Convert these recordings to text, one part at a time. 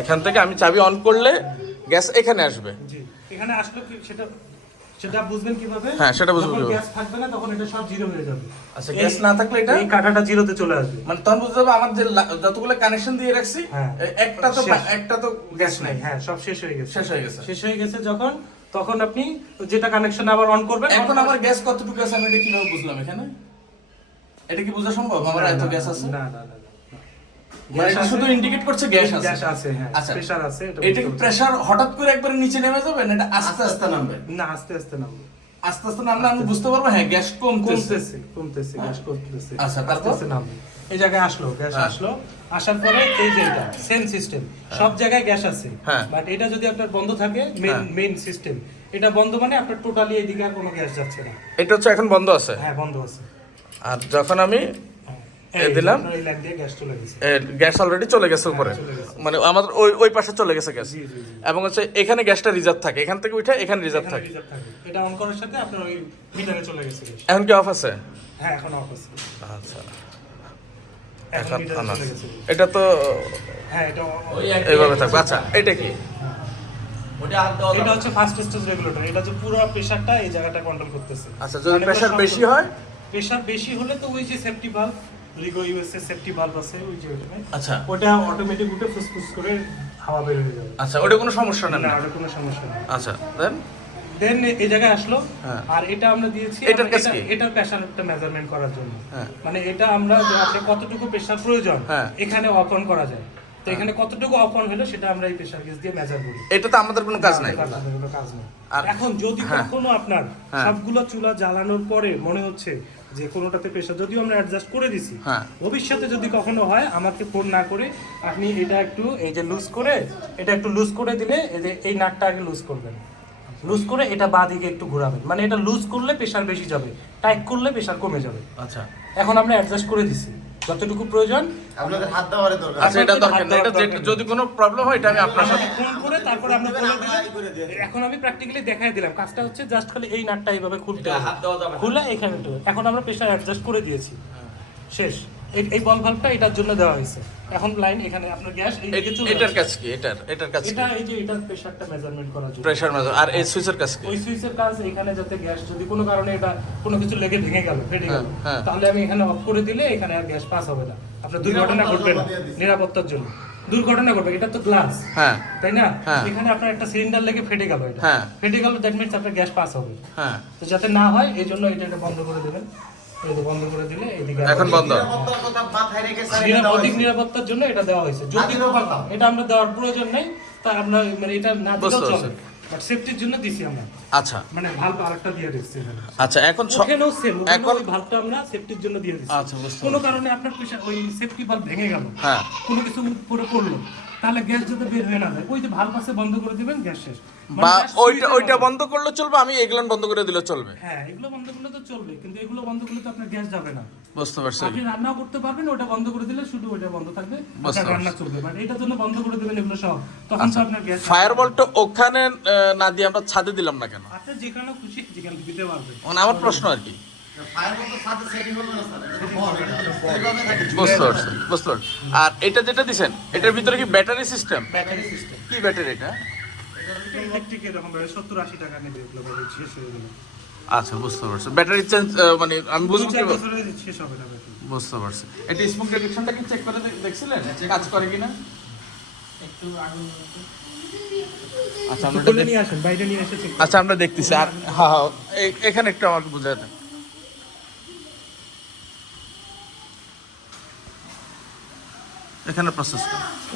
এখান থেকে আমি চাবি অন করলে গ্যাস এখানে আসবে। এখানে আসলে কি সেটা সেটা বুঝবেন কীভাবে? হ্যাঁ, সেটা বুঝব যখন গ্যাস থাকবে না তখন এটা সব জিরো হয়ে যাবে। আচ্ছা, গ্যাস না থাকলে এটা? এই কাটাটা জিরোতে চলে আসবে। মানে তখন বুঝতে হবে আমার যে যতগুলো কানেকশন দিয়ে রাখছি হ্যাঁ। একটা তো একটা তো গ্যাস নাই। হ্যাঁ সব শেষ হয়ে গেছে। শেষ হয়ে গেছে। শেষ হয়ে গেছে যখন তখন আপনি যেটা কানেকশন আবার অন করবেন এখন আমার গ্যাস কতটুকু আছে আমি এটা কীভাবে বুঝলাম এখানে? এটা কি বোঝা সম্ভব? আমার এত গ্যাস আছে? না না না। মানে এটা শুধু ইন্ডিকেট করছে গ্যাস আছে গ্যাস আছে। হ্যাঁ আচ্ছা প্রেসার আছে এটা এটা কি প্রেসার হঠাৎ করে একবারে নিচে নেমে যাবে না এটা আস্তে আস্তে নামবে? না আস্তে আস্তে নামবে। আস্তে আস্তে নামলে আমি বুঝতে পারব হ্যাঁ গ্যাস কমতেছে। কমতেছে কমতেছে গ্যাস কমতেছে। আচ্ছা, তারপর? নামবে। এই জায়গায় আসলো গ্যাস হ্যাঁ। আসলো। আসার পরে এই যে এটা সেম সিস্টেম সব জায়গায় গ্যাস আছে। হ্যাঁ। বাট এটা যদি আপনার বন্ধ থাকে মেইন হ্যাঁ। মেইন সিস্টেম এটা বন্ধ মানে আপনার টোটালি এইদিকে আর কোনো গ্যাস যাচ্ছে না। এটা হচ্ছে এখন বন্ধ আছে? হ্যাঁ বন্ধ আছে। আর যখন আমি হ্যাঁ। দিলাম? গ্যাস অলরেডি চলে গেছে উপরে। হ্যাঁ। মানে আমাদের ওই ওই পাশে চলে গেছে গ্যাস। এবং হচ্ছে এখানে গ্যাসটা রিজার্ভ থাকে। এখান থেকে উঠে এখানে রিজার্ভ থাকে। এটা অন করার সাথে আপনার ওই মিটারে চলে গেছে এখন কি অফ আছে? হ্যাঁ এখন অফ আছে। আচ্ছা। এখন। গেছে এটা তো হ্যাঁ এটা এইভাবে থাকবে। আচ্ছা এটা কি? এটা হচ্ছে ফার্স্ট স্টেজ রেগুলেটর এটা যে পুরো প্রেসারটা এই জায়গাটা কন্ট্রোল করতেছে। আচ্ছা, যদি pressure বেশি হয়? প্রেসার বেশি হলে তো ওই যে safety valve লিগো U S A safety valve আছে ওই যে আচ্ছা ওটা অটোমেটিক উঠে ফুসফুস করে হাওয়া বের হয়ে যাবে আচ্ছা ওটা কোনো সমস্যা না না ওটা কোনো সমস্যা নেই আচ্ছা দেন দেন এই জায়গায় আসলো হ্যাঁ। আর এটা আমরা দিয়েছি এটার আমরা কাজ এটা- কি? এটার মেজারমেন্ট করার জন্য হ্যাঁ। মানে এটা আমরা যে আপনার কতটুকু প্রেসার প্রয়োজন হ্যাঁ। এখানে অফ অন করা যায় তো এখানে কতটুকু অফ অন হলো সেটা আমরা এই প্রেসার গেজ দিয়ে মেজার করি এটা তো আমাদের কোনো কাজ নাই কাজ নেই। আর- এখন যদি। কখনো আপনার। সবগুলো চুলা জ্বালানোর পরে মনে হচ্ছে যে কোনোটাতে পেশা যদিও আমরা অ্যাডজাস্ট করে দিছি। হ্যাঁ। ভবিষ্যতে যদি কখনো হয় আমাকে ফোন না করে আপনি এটা একটু এই যে লুজ করে এটা একটু লুজ করে দিলে এই যে এই নাকটা আগে লুজ করবেন। লুজ করে এটা বাঁ দিকে একটু ঘোরাবেন। মানে এটা লুজ করলে প্রেশার বেশি যাবে টাইট করলে প্রেশার কমে যাবে। আচ্ছা। এখন আমরা অ্যাডজাস্ট করে দিছি। যতটুকু প্রয়োজন। আপনাদের হাত দেওয়ার দরকার। আচ্ছা এটা দরকার না। এটা যদি কোনো প্রবলেম হয় এটা আমি আপনার সাথে ফোন করে তারপরে আপনি বলে দিবেন দিলেন এখন আমি প্র্যাকটিক্যালি দেখাই দিলাম। কাজটা হচ্ছে জাস্ট খালি এই নাটটা এইভাবে খুলতে হবে। হাত দেওয়া যাবে না। খুলে এখানে তো এখন আমরা প্রেসার অ্যাডজাস্ট করে দিয়েছি। শেষ। এই- বল ভালভটা এটার জন্য দেওয়া হয়েছে। এখন লাইন এখানে আপনার গ্যাস চলে এটার কাজ কি? এটার এটার কাজ এটা এই যে এটার প্রেসারটা মেজারমেন্ট করার জন্য। প্রেসার মেজার আর এই সুইচের কাজ কি? ওই সুইচের কাজ এখানে যাতে গ্যাস যদি কোনো কারণে এটা কোনো কিছু লেগে ভেঙে গেল ফেটে গেল হ্যাঁ, হ্যাঁ। তাহলে আমি এখানে অফ করে দিলে এখানে আর গ্যাস পাস হবে না। আপনার দুর্ঘটনা ঘটবে না। নিরাপত্তার জন্য। দুর্ঘটনা ঘটবে এটা তো গ্লাস হ্যাঁ। তাই না? হ্যাঁ। এখানে আপনার একটা সিলিন্ডার লেগে ফেটে গেল এটা। হ্যাঁ। ফেটে গেল দ্যাট মিনস আপনার গ্যাস পাস হবে। হ্যাঁ। তো যাতে না হয় এই জন্য এটা বন্ধ করে দেবেন। বন্ধ করে দিলে এদিকে এখন বন্ধ। নিরাপত্তার কথা মাথায় রেখে স্যার এটা নিরাপদ- দেওয়া অধিক নিরাপত্তার জন্য এটা দেওয়া হয়েছে। যদি এটা আমরা দেওয়ার প্রয়োজন নেই তা আমরা মানে এটা না দিলেও চলে। সেফটির জন্য দিছি আমরা। আচ্ছা। মানে ভাল্ব আরেকটা দিয়ে দিচ্ছি আচ্ছা এখন ওখানেও সেম এখন- এখন ভাল্বটা আমরা সেফটির জন্য দিয়ে দিচ্ছি। আচ্ছা, কোনো কারণে আপনার ওই সেফটি ভাল্ব ভেঙে গেল। হ্যাঁ। কোনো কিছু পরে পড়ল। তাহলে গ্যাস যাতে বের হয়ে না যায় ওই যে বন্ধ করে দিবেন গ্যাস শেষ। মানে বা ওইটা ওইটা বন্ধ করলে চলবে আমি এগুলো বন্ধ করে দিলে চলবে। হ্যাঁ এগুলো বন্ধ করলে তো চলবে কিন্তু এগুলো বন্ধ করলে তো আপনার গ্যাস যাবে না। বুঝতে পারছি। আপনি রান্না করতে পারবেন ওটা বন্ধ করে দিলে শুধু ওটা বন্ধ থাকবে আপনার রান্না চলবে। বাট এটার জন্য বন্ধ করে দেবেন এগুলো সব তখন তো আপনার গ্যাস ওখানে না দিয়ে আমরা ছাদে দিলাম না কেন? আপনি যেখানে খুশি যেখানে দিতে পারবেন। মানে আমার প্রশ্ন আর কি। না। বুঝতে আর এটা যেটা দিছেন এটার ভিতরে কি ব্যাটারি সিস্টেম ব্যাটারি সিস্টেম কি ব্যাটারি এটা? হয়ে আচ্ছা বুঝতে পারছি। ব্যাটারি চেঞ্জ মানে আমি বুঝব কি না বুঝতে পারছি। এটা স্মোক ডিটেকশনটা কি চেক করে দেখছিলেন? কাজ করে কিনা? একটু আগুন আচ্ছা আমরা এটা খুলে দেখ- নিয়ে আসেন বাইরে নিয়ে এসে আচ্ছা আমরা দেখতেছি। আর হ্যাঁ হ্যাঁ এখানে একটু আমাকে বুঝাই এখানে প্রসেস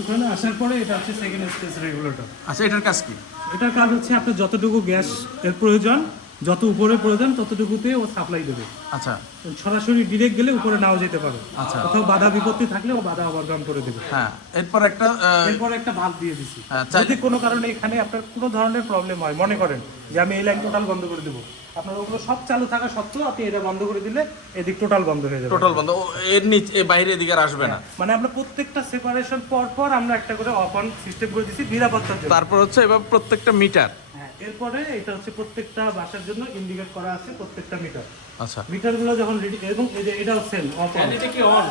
ওখানে আসার পরে এটা হচ্ছে সেকেন্ড স্টেজ রেগুলেটর আচ্ছা এটার কাজ কি? এটার কাজ হচ্ছে আপনার যতটুকু গ্যাস এর প্রয়োজন যত উপরে প্রয়োজন ততটুকুতে ও সাপ্লাই দেবে। আচ্ছা। সরাসরি ডিরেক্ট গেলে উপরে নাও যেতে পারে। আচ্ছা। কোথাও বাধা বিপত্তি থাকলে ও বাধা ওভারকাম করে দেবে। হ্যাঁ এরপর একটা এরপর একটা ভাগ দিয়ে দিছি। হ্যাঁ, যদি কোনো কারণে এখানে আপনার কোনো ধরনের প্রবলেম হয় মনে করেন যে আমি এই লাইন টোটাল বন্ধ করে দেবো আপনার ওগুলো সব চালু থাকা সত্ত্বেও আপনি এটা বন্ধ করে দিলে এদিক টোটাল বন্ধ হয়ে যাবে। টোটাল বন্ধ। এর নিচ এ বাইরে এদিকে আর আসবে না। মানে আমরা প্রত্যেকটা সেপারেশন পর পর আমরা একটা করে অফ অন সিস্টেম করে দিছি নিরাপত্তার জন্য। তারপর হচ্ছে এবার প্রত্যেকটা মিটার হ্যাঁ এরপরে এটা হচ্ছে প্রত্যেকটা বাসার জন্য ইন্ডিকেট করা আছে প্রত্যেকটা মিটার আচ্ছা। মিটারগুলো যখন রেডি এবং এই যে এটাও সেম অফ অন এটা কি অন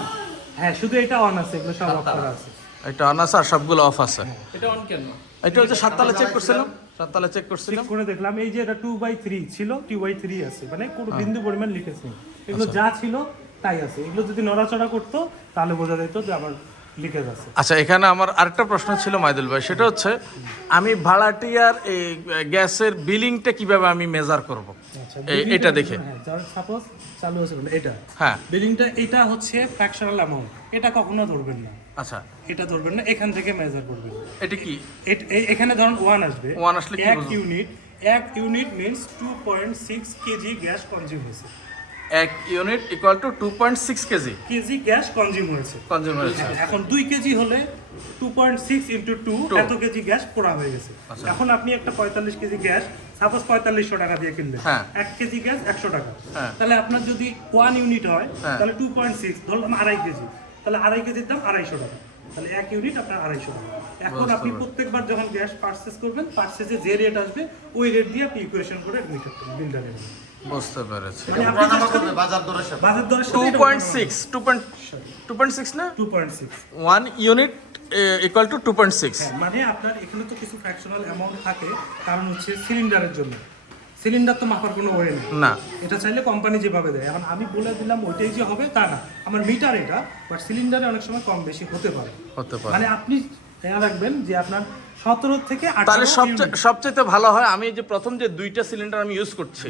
হ্যাঁ শুধু এটা অন আছে এগুলো সব অফ করা আছে। এটা অন আছে আর সবগুলো অফ আছে। এটা অন কেন? এটা হচ্ছে সাততলা চেক করছিলাম। সাততলা চেক করছিলাম। চেক করে দেখলাম এই যে এটা টু বাই থ্রি ছিল টু বাই থ্রি আছে মানে কোনো বিন্দু পরিমাণ নেই। এগুলো যা ছিল তাই আছে। এগুলো যদি নড়াচড়া করতো তাহলে বোঝা যেত যে আমার আচ্ছা এখানে আমার আরেকটা প্রশ্ন ছিল মাইদুল ভাই সেটা হচ্ছে আমি ভাড়াটিয়ার এই গ্যাসের বিলিংটা কীভাবে আমি মেজার করব? আচ্ছা এটা দেখে। হ্যাঁ সাপোজ চালু আছে এটা। হ্যাঁ। বিলিংটা এটা হচ্ছে ফ্র্যাকশনাল অ্যামাউন্ট এটা কখনো ধরবেন না। আচ্ছা। এটা ধরবেন না এখান থেকে মেজার করবেন। এটা কি? এখানে ধরুন ওয়ান আসবে। One আসলে এক ইউনিট এক unit means two point six K G gas consume হয়েছে। এক unit equal to two point six K G K G gas consume হয়েছে। কনজিউম হয়েছে। হ্যাঁ, এখন দুই কেজি হলে two point six into two এত কেজি গ্যাস পোড়া হয়ে গেছে। আচ্ছা। এখন আপনি একটা পঁয়তাল্লিশ কেজি গ্যাস সাপোজ পঁয়তাল্লিশশো টাকা দিয়ে কিনলেন। হ্যাঁ। এক কেজি গ্যাস একশো টাকা। হ্যাঁ। তাহলে আপনার যদি ওয়ান ইউনিট হয়। তাহলে টু পয়েন্ট সিক্স ধরলাম আড়াই কেজি। তাহলে আড়াই কেজির দাম আড়াইশো টাকা। তাহলে এক ইউনিট আপনার আড়াইশো টাকা। এখন আপনি প্রত্যেকবার যখন গ্যাস পারচেস করবেন পারচেসে যে রেট আসবে ওই রেট দিয়ে আপনি ইকুয়েশন করে মিটার বিলটা নেবেন বুঝতে পেরেছি। বাজার দরের সাথে। বাজার দরের টু সাথে point six two point six না? Two point six one unit equal to two point six মানে আপনার এখানে তো কিছু ফ্র্যাকশনাল অ্যামাউন্ট থাকে কারণ হচ্ছে সিলিন্ডারের জন্য। সিলিন্ডার তো মাপার কোনো ওয়ে নেই। না। এটা চাইলে কোম্পানি যেভাবে দেয়। এখন আমি বলে দিলাম ওইটাই যে হবে তা না। আমার মিটার এটা বাট সিলিন্ডারে অনেক সময় কম বেশি হতে পারে। হতে পারে। মানে আপনি খেয়াল রাখবেন যে আপনার সতেরো থেকে তাহলে আঠারো সবচেয়ে সবচেয়ে ভালো হয় আমি এই যে প্রথম যে দুইটা সিলিন্ডার আমি ইউজ করছি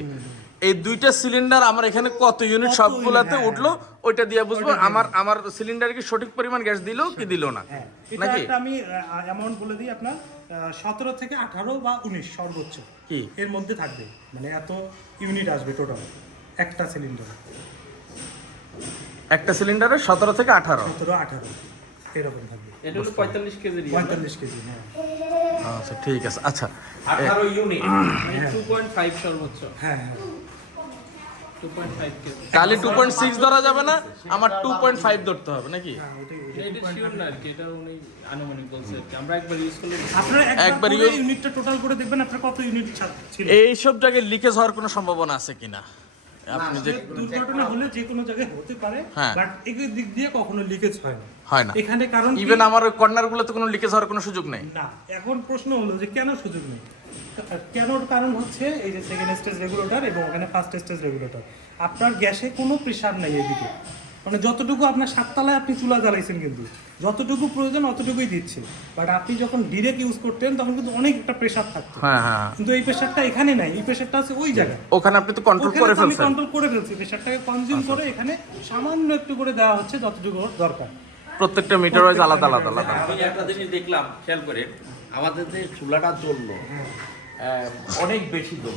এই দুইটা সিলিন্ডার আমার এখানে কত ইউনিট সবগুলাতে। উঠল ওইটা দিয়ে বুঝব। আমার আমার সিলিন্ডার কি সঠিক পরিমাণ গ্যাস দিলো কি দিলো না? হ্যাঁ নাকি? আমি অ্যামাউন্ট বলে দিই আপনার সতেরো থেকে আঠারো বা উনিশ সর্বোচ্চ কি? এর মধ্যে থাকবে। মানে এত ইউনিট আসবে টোটাল একটা সিলিন্ডার একটা সিলিন্ডারে সতেরো থেকে আঠারো? সতেরো আঠারো এরকম থাকবে। এটা হলো পঁয়তাল্লিশ কেজির পঁয়তাল্লিশ কেজি হ্যাঁ। আচ্ছা ঠিক আছে। আচ্ছা আঠারো ইউনিট টু পয়েন্ট ফাইভ সর্বোচ্চ। হ্যাঁ হ্যাঁ। তাহলে টু পয়েন্ট সিক্স ধরা যাবে না আমার টু পয়েন্ট ফাইভ ধরতে হবে নাকি হ্যাঁ, ওটাই, ওটাই। এটা শিওর না আর কি এটা উনি আনুমানিক বলছে আর কি। আমরা একবার ইউজ করলে আপনারা একবার একবার use- ইউনিটটা টোটাল করে দেখবেন কত ইউনিট ছিল এইসব জায়গায় লিকেজ হওয়ার কোনো সম্ভাবনা আছে কিনা আপনি যে দুর্ঘটনা হলে যে কোনো জায়গায় হতে পারে। বাট এগুলোর দিক দিয়ে কখনো লিকেজ হয় না। হয় না। এখানে কারণ ইভেন আমার ওই কর্নার গুলোতে কোনো লিকেজ হওয়ার কোনো সুযোগ নেই। না এখন প্রশ্ন হলো যে কেন সুযোগ নেই? কেন কারণ হচ্ছে এই যে সেকেন্ড স্টেজ রেগুলেটর এবং ওখানে ফার্স্ট স্টেজ রেগুলেটর আপনার গ্যাসে কোনো প্রেশার নাই এদিকে। মানে যতটুকু আপনার সাততলায় আপনি চুলা জ্বালাইছেন কিন্তু যতটুকু প্রয়োজন অতটুকুই দিচ্ছে। বাট আপনি যখন ডিরেক্ট ইউজ করতেন তখন কিন্তু অনেক একটা প্রেশার থাকতো। হ্যাঁ হ্যাঁ কিন্তু এই প্রেশারটা এখানে নাই এই প্রেশারটা আছে ওই জায়গায়। ওখানে আপনি তো কন্ট্রোল করে ফেলছেন। কন্ট্রোল করে ফেলছি প্রেশারটাকে কনজিউম করে এখানে সামান্য একটু করে দেওয়া হচ্ছে যতটুকু দরকার। প্রত্যেকটা মিটার ওয়াইজ আলাদা আলাদা আলাদা। আমি একটা জিনিস দেখলাম খেয়াল করে আমাদের যে চুলাটা জ্বললো অনেক বেশি হয়ে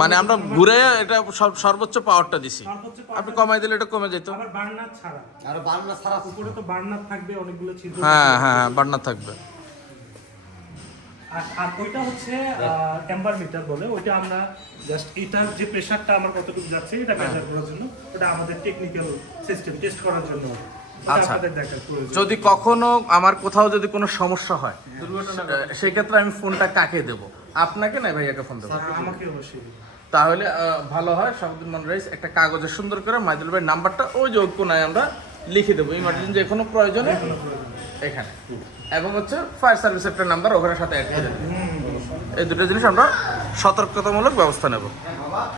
মানে আমরা ঘুরে এটা সর্বোচ্চ পাওয়ারটা দিছি। আপনি কমাই দিলে এটা কমে যেত। বার্নার ছাড়া। আর বান্না সারা উপরে তো বার্নার থাকবে অনেকগুলো হ্যাঁ হ্যাঁ বার্নার থাকবে। আর আর ওইটা হচ্ছে টেম্পার মিটার বলে। ওইটা আমরা জাস্ট এটার যে প্রেসারটা আমার কতটুকু যাচ্ছে এটা হ্যাঁ। মেজার করার জন্য। ওটা আমাদের টেকনিক্যাল সিস্টেম টেস্ট করার জন্য। আচ্ছা। যদি কখনো আমার কোথাও যদি কোনো সমস্যা হয় সেই ক্ষেত্রে আমি ফোনটা কাকে দেব? আপনাকে না ভাইয়াকে ফোন দেবো? আমাকে অবশ্যই তাহলে ভালো হয় সবদিন মনে রাইস একটা কাগজে সুন্দর করে মাইদুল ভাই নাম্বারটা ওই যে কোনায় আমরা লিখে দেবো। ইমার্জেন্সি যে কোনো প্রয়োজনে এখানে। এবং হচ্ছে ফায়ার সার্ভিস একটা নাম্বার ওখানে সাথে অ্যাড করে দেবো। এই দুটো জিনিস আমরা সতর্কতামূলক ব্যবস্থা নেব।